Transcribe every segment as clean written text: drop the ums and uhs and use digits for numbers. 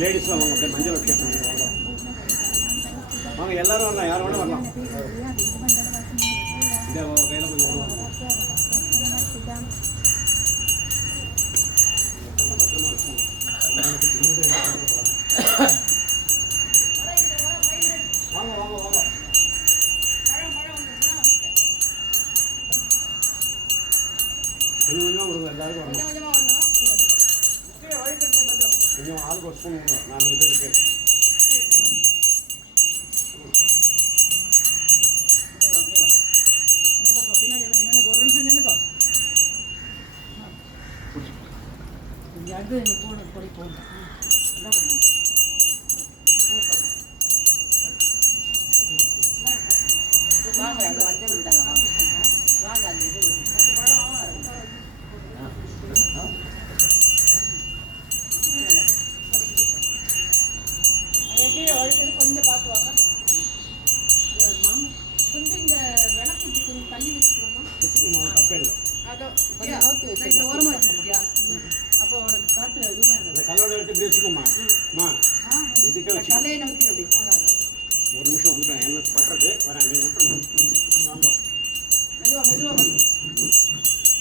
லேடிஸ்லாம் வாங்க, அப்படியே மஞ்சள் கேட்பாங்க. வாங்க எல்லாரும் வரலாம், யார் வேணால் வரலாம். இந்த கையில் கொஞ்சம் வாங்க வாங்க வாங்க. கொஞ்சம் கொஞ்சமாக கொடுங்க, எல்லாருக்கும் வரணும். கொஞ்சம் ஆளுக்கு ஒரு ஸ்பூன் கொடுங்க, 4 பேர் இருக்கு. கொஞ்சம் பார்த்து வாங்க. கொஞ்சம் இந்த விளக்கு கொஞ்சம் தள்ளி வச்சுக்கலாமா? ஓரமாக வச்சுருக்கியா? அப்போ உனக்கு காற்றுல எதுவுமே அந்த கல்லோட எடுத்து இப்படி வச்சுக்கோமா. இதுக்கே வச்சு தலையை நோக்கி அப்படி ஒரு நிமிஷம் வந்துட்டேன். என்ன பண்ணுறது வரேன், நீங்கள் விட்டுருணும். வாங்க மெதுவாக மெதுவாக பண்ணுங்க.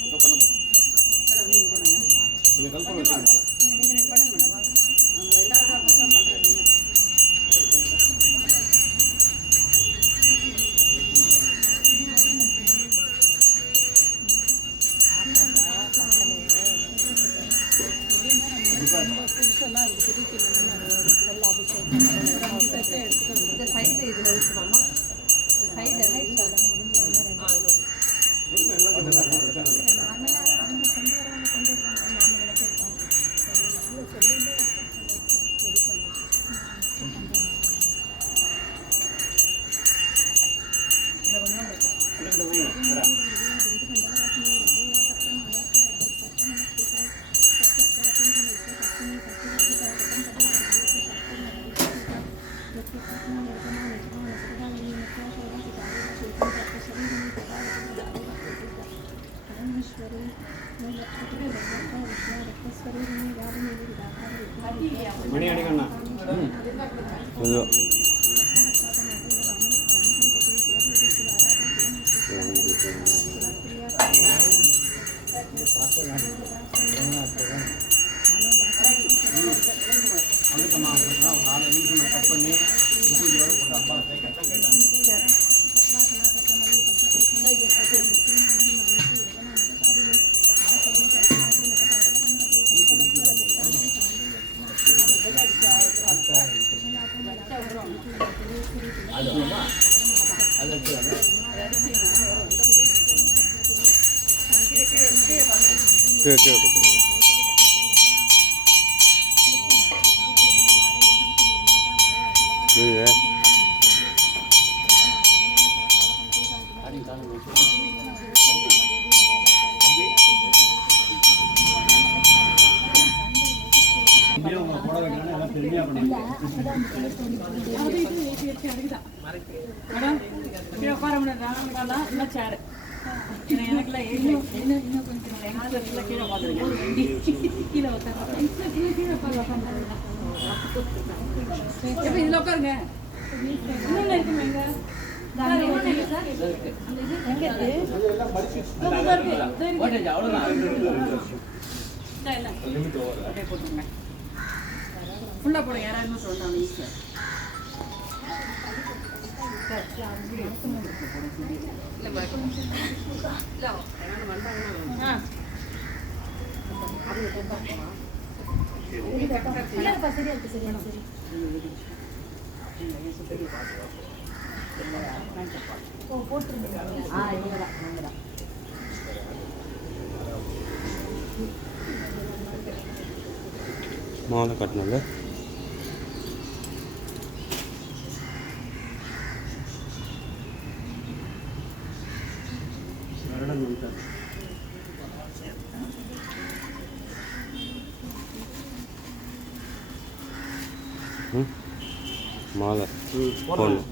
இங்கே பண்ணுங்க மேடம், நீங்கள் பண்ணுங்க. நீங்கள் கல்பனை வச்சுக்கனால நீங்கள் பண்ணுங்க மேடம். அவங்க எல்லாருக்கும் அப்போ தான் பண்ணுறேன். நீங்கள் இந்த சைடு இதில் ஊற்றுமாமா? இந்த சைடு மணி அடிக்கண்ணா அதுக்கம்மா 4 நிமிஷம் கட் பண்ணி போட்டு அப்பா கேட்டான் எனக்குலாம் இன்னும் கொஞ்சம் கீழே பார்த்துருக்கேன். கீழே உட்காந்து எப்படி இதில் உட்காருங்க. இன்னொன்று இருக்குமே எங்க ஃபுல்லாக போட யாராவது சொன்னாங்க ஈஸியாக. மாலை கட்டணும்ல. மாலை போடணும்.